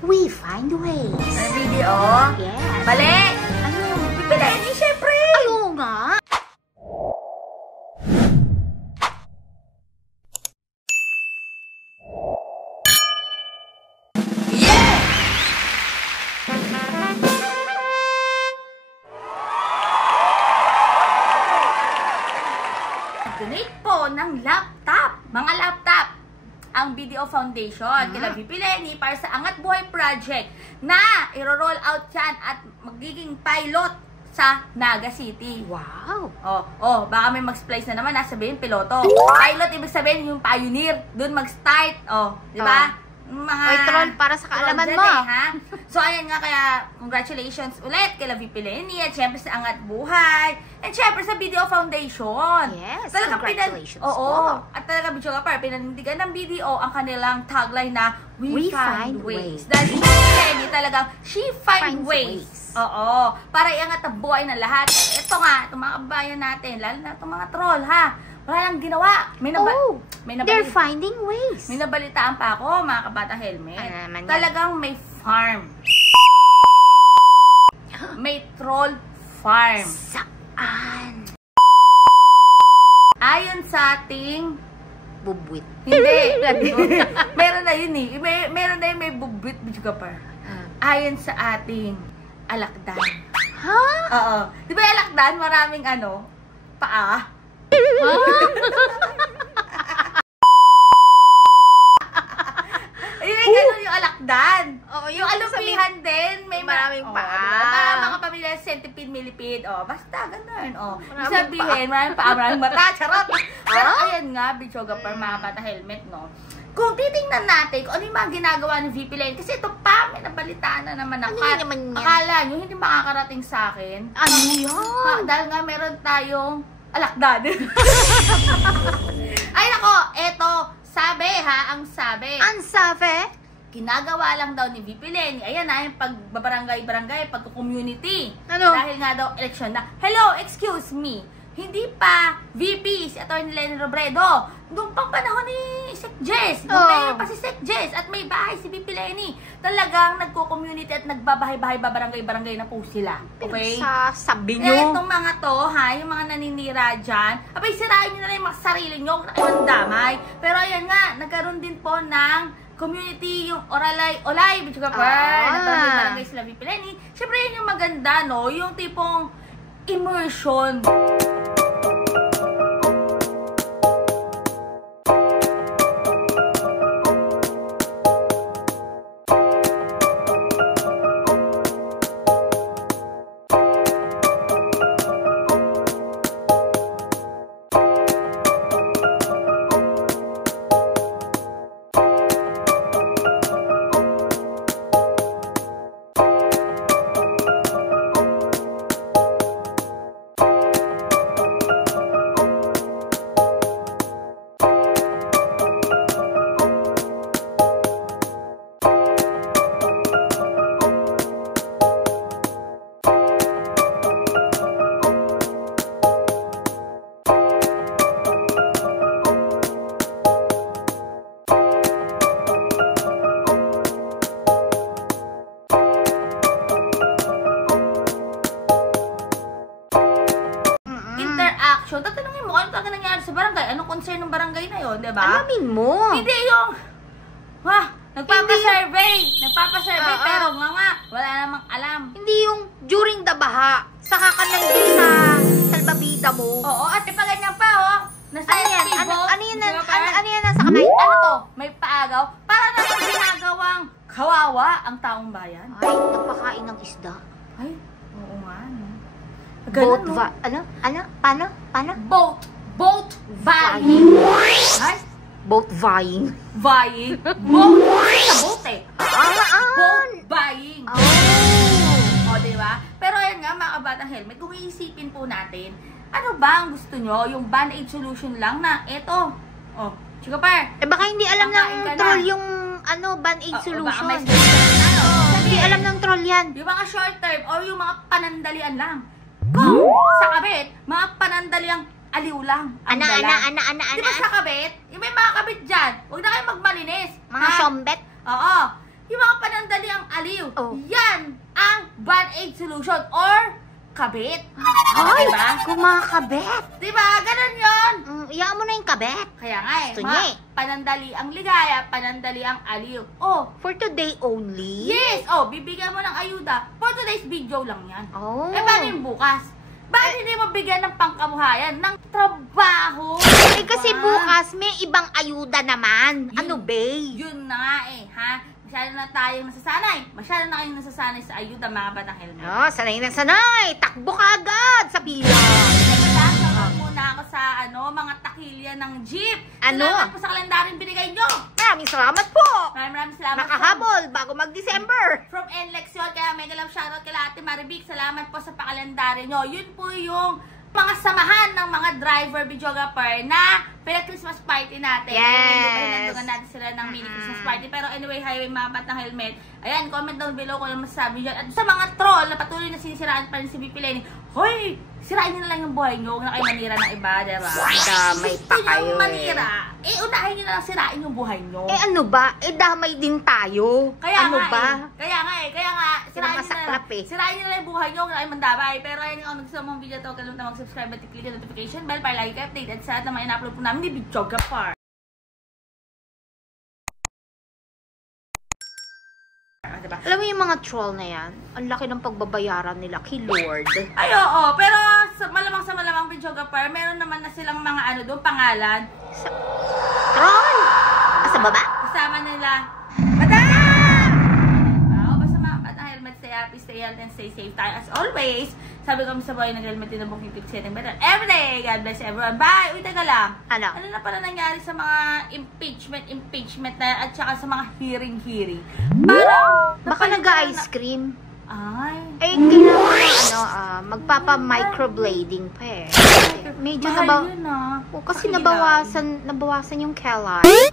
we find ways. Ano video? Yes. Mali! Ano? Pipiliin niyo, syempre! Ayaw nga. Donate po ng laptop, mga laptop, ang Video Foundation kila VP Lenny para sa Angat Buhay Project na i-roll out yan at magiging pilot sa Naga City. Wow. Baka may mag-splice na naman, sabihin piloto. Pilot, ibig sabihin yung pioneer, doon mag-start, di ba? Mga Oy, troll, para sa kaalaman mo. Ha? So, ayan nga, kaya congratulations ulit kay VP Lenny at syempre sa Angat Buhay and syempre sa Video Foundation. Yes, congratulations. At talaga, video ka par, pinanindigan ng video ang kanilang tagline na We find ways. Dahil VP Lenny talagang she finds ways. Para iangat ang buhay ng lahat. Ito nga, itong mga kabayan natin, lalo na itong mga troll, ha? Wala lang ginawa. They're finding ways. May nabalitaan pa ako, mga kabata helmet. Talagang may farm. May troll farm. Saan? Ayon sa ating Bubwit. Hindi. Meron na yun eh. Meron na yun, may bubwit, bitch ka pa. Ayon sa ating alakdan. Ha? Oo. Di ba alakdan, maraming paa? Ayun, ganun yung alakdan. Yung alupihan din, may maraming paa. Diba? Para mga pamilya, centipede, millipede. Basta, ganun. Sabihin, maraming paa, maraming mata, charot. Pero ayan nga, Bichogapar, mga bata helmet, no? Kung titingnan natin kung ano yung mga ginagawa ni VP Lenny, kasi ito pa, may nabalitaan na naman ako. Ano naman yan? Akala nyo, hindi makakarating sa akin. Ano yun? Dahil nga meron tayong alakdan. Ay nako, eto, sabi ha, ang sabi. Ang sabi? Ginagawa lang daw ni VP Lenny, ayan na, yung pagbabarangay-barangay, pagko-community. Ano? Dahil nga daw, election na. Hello, excuse me. Hindi pa VP si Atty. Lenny Robredo. Doon pang panahon ni Sec Jess. Doon pa si Sec Jess. At may bahay si VP Lenny. Talagang nagko-community at nagbabahay-bahay, barangay-barangay na po sila. Okay? Sabi nyo. Itong mga to, ha, yung mga naninira dyan, abay, sirain nyo na lang yung mga sarili nyo, huwag na kayong damay. Pero ayan nga, nagkaroon din po ng community, yung Olay, bitch ka pa, barangay sila VP Lenny. Siyempre, yun yung maganda, no? Yung tipong immersion. Tatanungin mo, ano talaga nangyari sa barangay? Anong concern ng barangay na yon, di ba? Alamin mo. Hindi yung, nagpapasurvey, pero nga, wala namang alam. Hindi yung during the baha, saka ka nandun sa salbabida mo. Oo, at ipaganyan pa, nasa ano yan nasa kamay? Ano to? May paagaw? Para naman ginagawang kawawa ang taong bayan. Ay, nagpakain ng isda. Ay, oo nga, no? Boat Paano? Boat vying. Ay? Boat vying. Vying? Boat sa boat eh. Boat vying. Diba? Pero ayan nga, mga kabatang helmet, kung iisipin po natin, ano ba ang gusto nyo? Yung Band-Aid solution lang na, eto. Chico par. Baka hindi alam ng troll yung Band-Aid solution. Hindi alam ng troll yan. Yung mga short term or yung mga panandalian lang. Kung sa kabit, mga panandaliang aliw lang ang dala. Di ba sa kabit? Yung may mga kabit dyan, huwag na kayo magmalinis. Mga syombet? Oo. Yung mga panandaliang aliw. Oh. Yan ang band-aid solution or kabit. Ay, Diba? kumakabit. Diba? Ganun yun. Iyaan mo na yung kabit. Kaya nga Gusto niya eh. panandali ang ligaya, panandali ang aliw. Oh, For today only? yes! Oh, bibigyan mo ng ayuda. For today's video lang yan. Oh. Eh, paano yung bukas? Bakit hindi mo bigyan ng pangkabuhayan, ng trabaho? Eh, kasi bukas may ibang ayuda naman. Yun. Ano, babe? Yun na nga eh, ha? Masyado na tayong nasasanay. Masyado na kayong nasasanay sa ayuda, mga batang helmet. Oh, sanay na sanay. Takbo ka agad sa pila. Nagkakasama muna ako sa mga takilya ng jeep. Ano? Salamat po sa kalendaryong binigay nyo. Maraming salamat po. Maraming salamat Nakahabol bago mag-December. From NLEX yun, kaya mega love shoutout kay Ate Marivic. Salamat po sa pakalendaryo nyo. Yun po yung mga samahan ng mga driver videographer na Christmas party natin. Yes. Diba, hinandugan natin sila ng mini Christmas party. Pero anyway, highway mga batang helmet. Ayan, comment down below kung ano masasabi nyo. At sa mga troll na patuloy na sinisiraan pa rin si BP Lenny, hoy, sirain nyo na lang yung buhay nyo. Huwag na kayo manira ng iba, diba? Damay pa Gusto nyo kayo manira, unahin nyo na lang sirain yung buhay nyo. Eh, ano ba? Eh, damay din tayo. Kaya ano nga ba? Kaya nga, sirain nyo na masaklap lang. eh. Sirain nyo na lang yung buhay nyo, huwag na kayo mandabay. Pero ayun nga, kung gusto mong video to, huwag kalimutan mag-subscribe at i-click yung notification bell para lagi kayo updated sa lahat ng mga ina-upload po namin ni Videographer. Diba? Alam mo yung mga troll na yan, ang laki ng pagbabayaran nila kay Lord. Ay, oo. Pero sa malamang Videographer, meron naman na silang mga doon, pangalan. Troll! Sa baba? Kasama nila. Madam! Basta mga batang helmet, stay happy, stay healthy, and stay safe tayo. As always, sabi kami sa buhay ng helmet din ang booking tips getting better everyday. God bless everyone. Bye! Uy, teka lang. Ano? Ano na pala nangyari sa mga impeachment na at saka sa mga hearing? Parang, Baka nag-ice cream. Ay. Eh, kailangan magpapa-microblading pa eh. Medyo Mahal yun, ah. kasi Pakilang. nabawasan yung calorie.